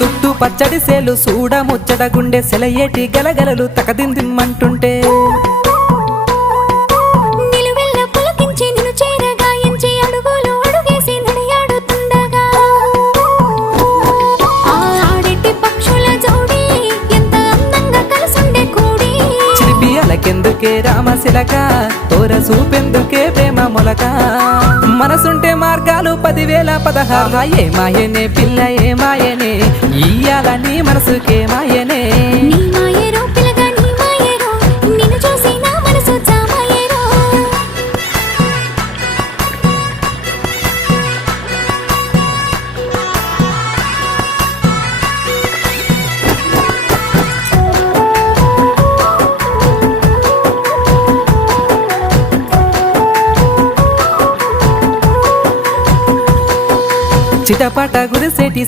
చుట్టూ పచ్చడి సేలు చూడ ముచ్చట గుండె సెలయేటి గలగలలు తకదిందిమ్మంటుంటే కెందుకే రామశిలక తోర చూపెందుకే ప్రేమ మొలక మనసుంటే మార్గాలు 10,016 ఏ మాయనే పిల్ల ఏ మాయనే ఇయ్యాల నీ మనసుకే మాయనే చిటపట గురిసేటి